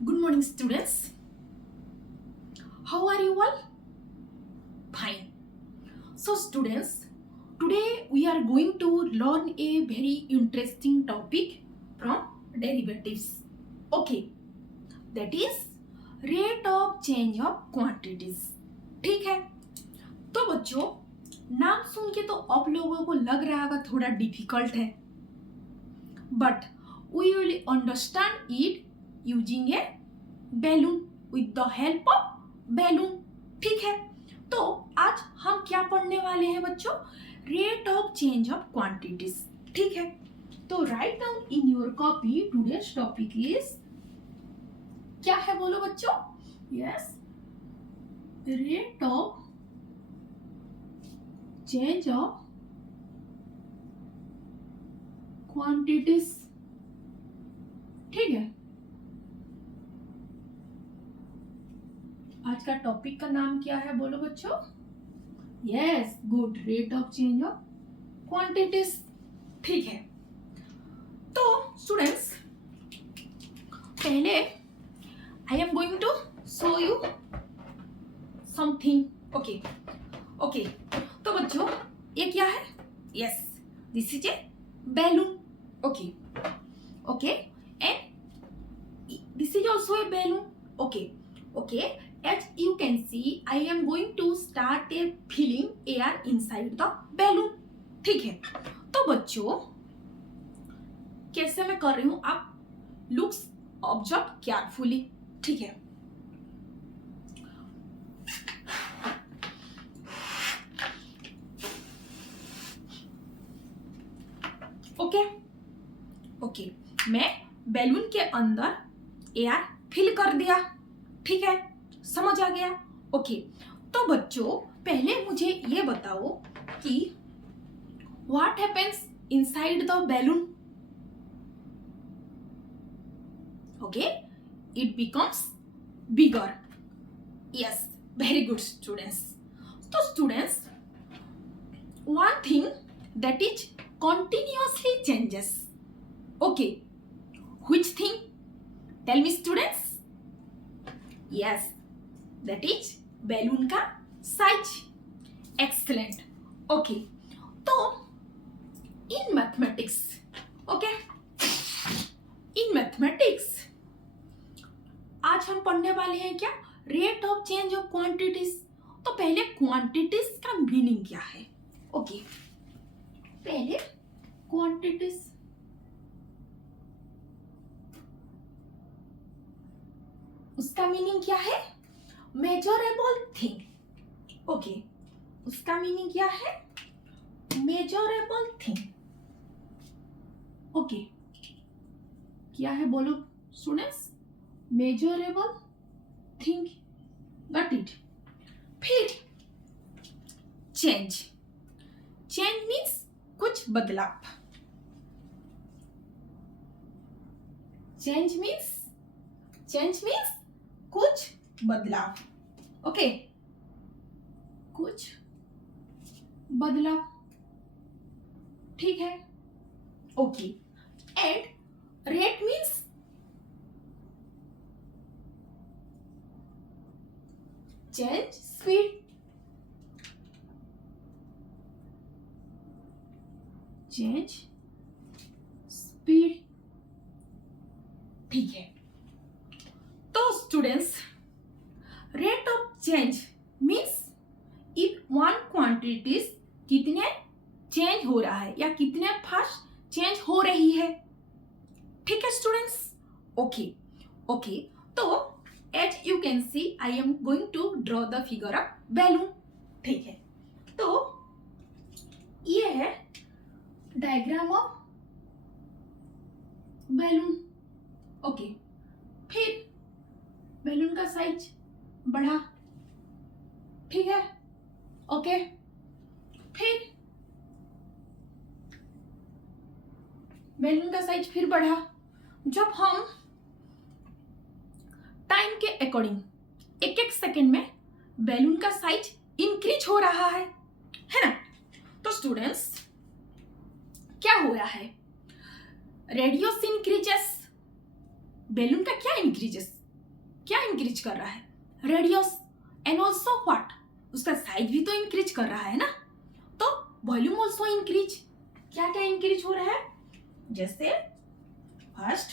Good morning, students. How are you all? Fine. So, students, today we are going to learn a very interesting topic from derivatives. Okay, that is rate of change of quantities. ठीक है, तो बच्चों नाम सुन के तो आप लोगों को लग रहा होगा थोड़ा डिफिकल्ट है, but we will understand it using a balloon with the help of balloon. ठीक है, तो आज हम क्या पढ़ने वाले हैं बच्चों? Rate of change of quantities. ठीक है, तो write down in your copy today's topic is क्या है, बोलो बच्चों? Yes, rate of change of quantities. ठीक है, आज का टॉपिक का नाम क्या है, बोलो बच्चों? Yes, good, rate of change of quantities. ठीक है, तो स्टूडेंट्स पहले I am going to show you something. Okay okay, तो बच्चों ये क्या है? Yes, this is a balloon. Okay okay, and this is also a balloon. Okay okay, as you can see I am going to start a filling air inside the balloon. ठीक है, तो बच्चों कैसे मैं कर रही हूं, आप लुक्स ऑब्जर्व केयरफुली. ठीक है, ओके ओके, मैं बैलून के अंदर एयर फिल कर दिया. ठीक है, समझ आ गया? ओके, तो बच्चों पहले मुझे ये बताओ कि what happens inside the balloon. Okay, it becomes bigger. Yes, very good students. तो students one thing that is continuously changes. Okay, which thing? Tell me students. Yes, that is balloon का size. Excellent. Okay, तो in mathematics, okay, in mathematics आज हम पढ़ने वाले हैं क्या? Rate of change of quantities. तो पहले क्वांटिटीज का मीनिंग क्या है? ओके, पहले क्वांटिटीज. उसका मीनिंग क्या है? Measurable thing. ओके, उसका मीनिंग क्या है? Measurable thing. ओके, क्या है बोलो students? Measurable thing. Got it? फिर चेंज. चेंज मीन्स कुछ बदलाव. चेंज मीन्स कुछ बदलाव. ओके, कुछ बदलाव. ठीक है, okay, and rate means change speed. Change speed. ठीक है, तो students rate of change means if one quantities कितने चेंज हो रहा है या कितने फास्ट चेंज हो रही है. ठीक है स्टूडेंट्स? ओके ओके, तो as you can see I am going to draw the figure of balloon. ठीक है, तो ये है डायग्राम ऑफ बैलून. ओके, फिर बैलून का साइज बढ़ा. ठीक है, ओके, फिर बैलून का साइज फिर बढ़ा. जब हम टाइम के अकॉर्डिंग एक एक सेकेंड में बैलून का साइज इंक्रीज हो रहा है ना? तो स्टूडेंट्स क्या हो रहा है? Radius increases. बैलून का क्या इंक्रीजेस? क्या इंक्रीज कर रहा है? रेडियस एंड ऑल्सो व्हाट, उसका साइज भी तो इंक्रीज कर रहा है ना, तो वॉल्यूम ऑल्सो इंक्रीज। क्या क्या इंक्रीज हो रहा है? जैसे फर्स्ट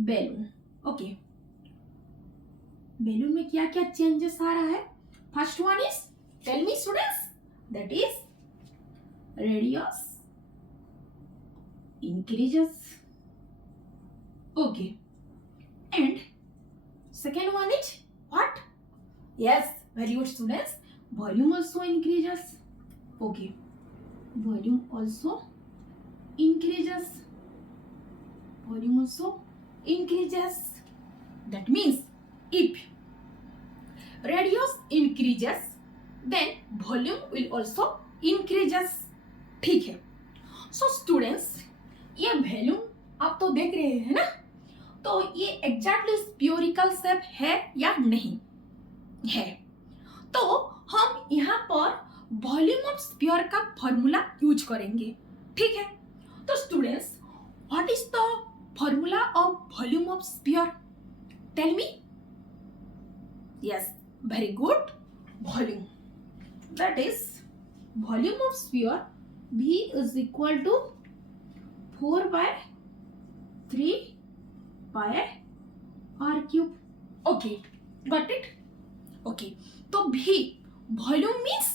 बैलून, ओके, बैलून में क्या क्या चेंजेस आ रहा है? First one is, tell me students, that is radius increases, okay, and second one is what? Yes, very good students, volume also increases, okay, volume also increases, volume also increases. That means if radius increases then volume will also increases. ठीक है, so students ये volume आप तो देख रहे हैं ना, तो ये एग्जैक्टली स्फेरिकल शेप है या नहीं है? तो हम यहाँ पर वॉल्यूम ऑफ स्फीयर का फॉर्मूला यूज करेंगे, ठीक है? तो students, what is the formula of volume of sphere? Tell me. Yes, very good, volume, that is volume of sphere V is equal to 4 by 3 pi r cube. Okay, got it? Okay, तो V volume means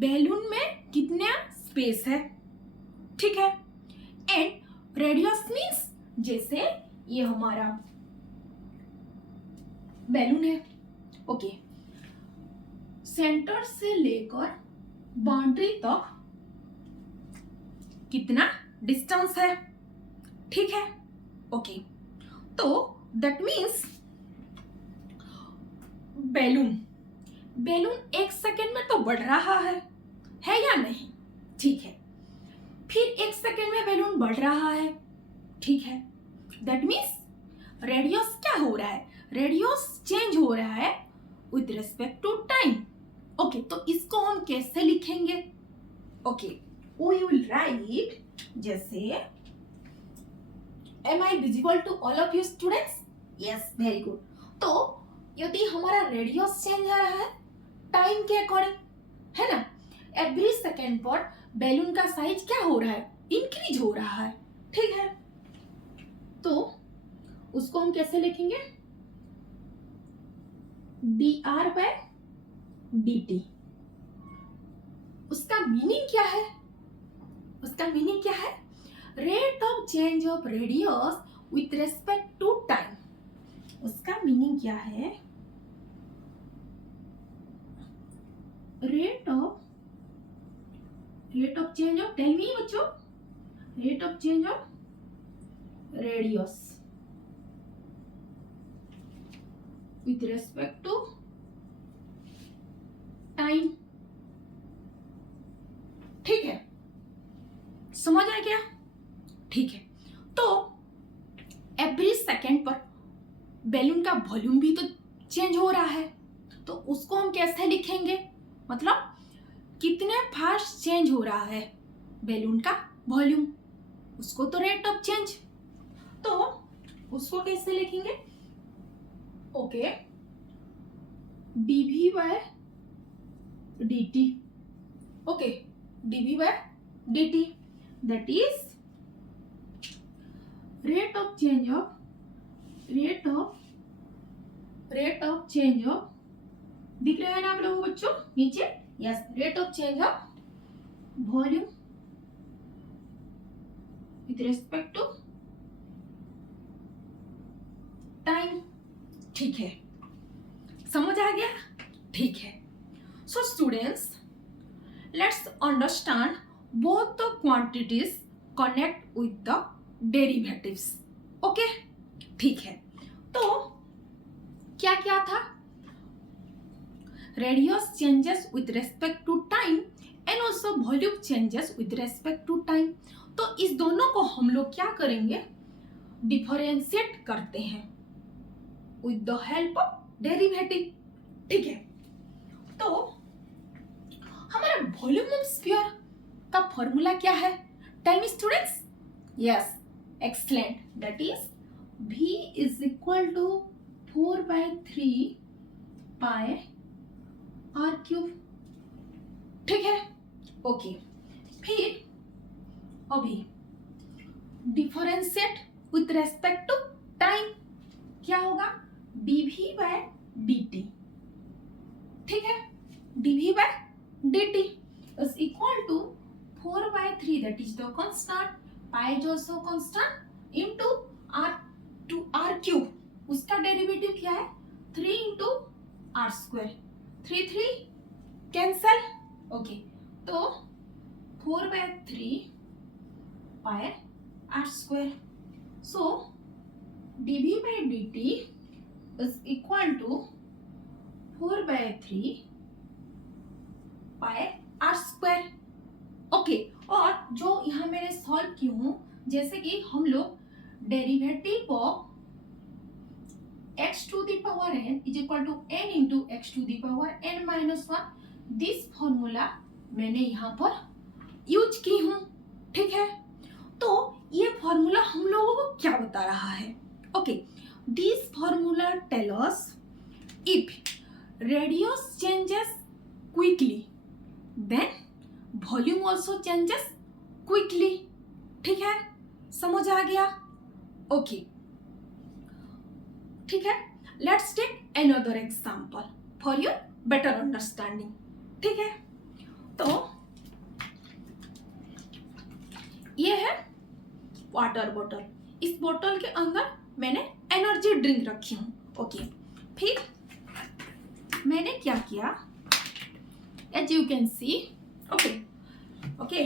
balloon में कितना space है, ठीक है? And radius means जैसे ये हमारा balloon है, ओके, सेंटर से लेकर बाउंड्री तक कितना डिस्टेंस है, ठीक है? ओके, तो दैट मीन्स बैलून एक सेकेंड में तो बढ़ रहा है या नहीं? ठीक है, फिर एक सेकेंड में बैलून बढ़ रहा है, ठीक है? दैट मीन्स रेडियस क्या हो रहा है? रेडियस चेंज हो रहा है with respect to time. Okay, तो इसको हम कैसे लिखेंगे? ओके, we will write जैसे, am I visible to all of you students? Yes, very good. तो यदि हमारा रेडियस चेंज हो रहा है टाइम के अकॉर्डिंग, है ना, एवरी सेकेंड पर बैलून का साइज क्या हो रहा है? इंक्रीज हो रहा है, ठीक है? तो उसको हम कैसे लिखेंगे? dr by dt। उसका मीनिंग क्या है? उसका मीनिंग क्या है? Rate of change of radius with respect to time. उसका मीनिंग क्या है? Rate of change of, tell me बच्चों, rate of change of radius with respect to time, ठीक है? समझ आ गया? ठीक है, तो एवरी सेकेंड पर बैलून का वॉल्यूम भी तो चेंज हो रहा है, तो उसको हम कैसे लिखेंगे? मतलब कितने फास्ट चेंज हो रहा है बैलून का वॉल्यूम, उसको तो रेट ऑफ चेंज, तो उसको कैसे लिखेंगे? Okay, dv by dt, okay, dv by dt, that is rate of change of दिख रहा है ना आप लोगों को बच्चों नीचे? Yes, rate of change of volume with respect to time, ठीक है? समझ आ गया? ठीक है, so students, let's understand both the quantities connect with the derivatives. Okay, ठीक है, तो क्या क्या था? Radius changes with respect to time and also volume changes with respect to time. तो इस दोनों को हम लोग क्या करेंगे? डिफरेंशिएट करते हैं with the help of derivative, ठीक है? तो हमारा वॉल्यूम ऑफ स्फीयर का फॉर्मूला क्या है? Tell me students. Yes, excellent, that is v is equal to 4/3 pi r cube. ठीक है, ओके। फिर अभी differentiate with respect to time, क्या होगा, dv बाय dt। ठीक है, dv by dt is equal to 4/3, that is the constant, pi is also constant, into r to r cube, उसका derivative क्या है, 3 into r square, 3 cancel. Okay, तो 4/3 pi r square, so dv by dt is equal to 4/3 pi r square। Okay, और जो यहाँ मैंने solve की हूँ, जैसे कि हम लोग derivative of x to the power n is equal to n into x to the power n minus 1, this formula मैंने यहाँ पर यूज की हूँ। ठीक है, तो ये फॉर्मूला हम लोगों को क्या बता रहा है, okay, this formula tell us if radius changes quickly then volume also changes quickly. ठीक है, समझ आ गया, ओके। ठीक है, let's take another example for your better understanding. ठीक है, तो ये है वाटर बोतल, इस बोतल के अंदर मैंने एनर्जी ड्रिंक रखी हूँ। ओके, फिर मैंने क्या किया, as you can see, okay,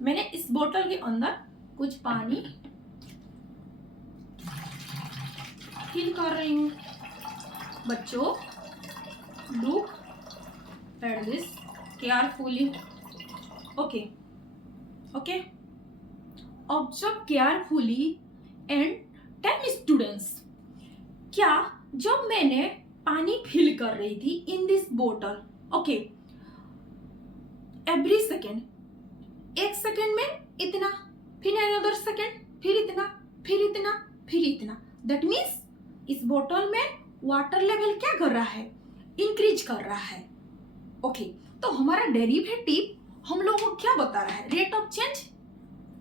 मैंने इस बोतल के अंदर कुछ पानी फिल कर रही हूँ। बच्चों, look at this carefully. Okay, observe carefully and tell me students, क्या जब मैंने पानी फिल कर रही थी इन दिस बोतल, ओके, एवरी सेकेंड, एक सेकेंड में इतना, फिर अनदर सेकेंड, फिर इतना, फिर इतना, फिर इतना, दैट मीन्स इस बोतल में वाटर लेवल क्या कर रहा है, इंक्रीज कर रहा है। ओके, तो हमारा डेरिवेटिव हम लोगों को क्या बता रहा है, रेट ऑफ चेंज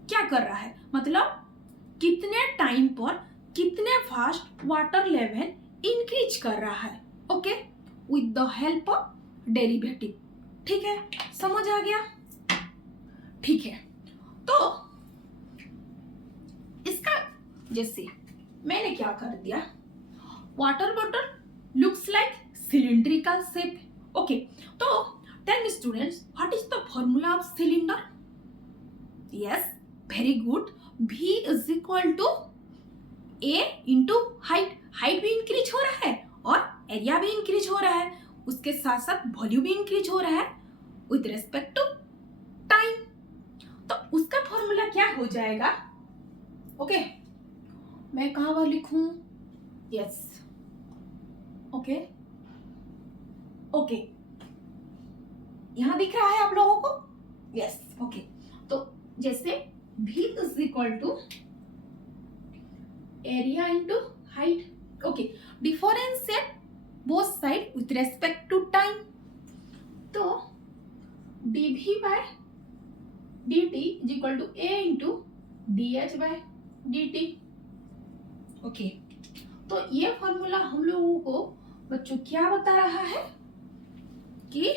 क्या कर रहा है, मतलब कितने टाइम पर कितने फास्ट वाटर लेवल इंक्रीज कर रहा है। Okay, with the help of derivative. ठीक है, समझ आ गया। ठीक है, तो इसका जैसे मैंने क्या कर दिया, water bottle looks like cylindrical shape. Okay, तो tell me students, what is the formula of cylinder? Yes, very good, v is equal to a into height. Height भी इंक्रीज हो रहा है और एरिया भी इंक्रीज हो रहा है, उसके साथ साथ वॉल्यूम भी इंक्रीज हो रहा है विथ रेस्पेक्ट टू टाइम। तो उसका फॉर्मूला क्या हो जाएगा, ओके, मैं कहाँ पर लिखूं, यस, ओके, यहां दिख रहा है आप लोगों को, यस, ओके। तो जैसे v is equal to area into height. Okay, differentiate both side with respect to time, तो dv by dt is equal to a into dh by dt। Okay, तो ये फॉर्मूला हम लोगों को बच्चों क्या बता रहा है कि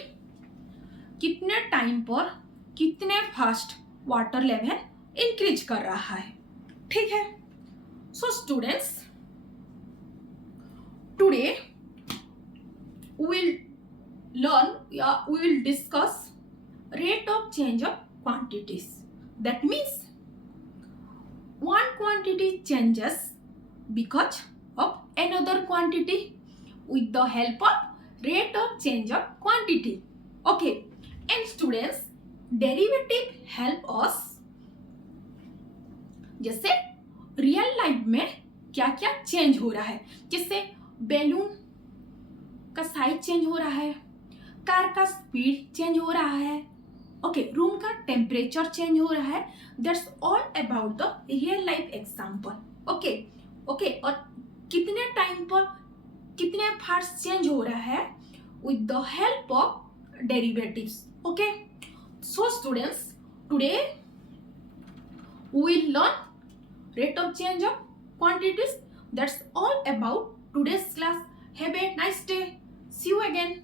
कितने टाइम पर कितने फास्ट वाटर लेवल इंक्रीज कर रहा है। ठीक है, so students, today we will learn, we will discuss rate of change of quantities. That means one quantity changes because of another quantity with the help of rate of change of quantity. Okay, and students, derivative help us, जैसे real life में क्या क्या change हो रहा है, जैसे balloon का size change हो रहा है, कार का स्पीड चेंज हो रहा है, ओके, रूम का टेम्परेचर चेंज हो रहा है। That's all about the real life example. Okay, okay, और कितने टाइम पर कितने पार्ट्स चेंज हो रहा है with the help of derivatives. Okay, so students, today we will learn rate of change of quantities. That's all about today's class. Have a nice day. See you again.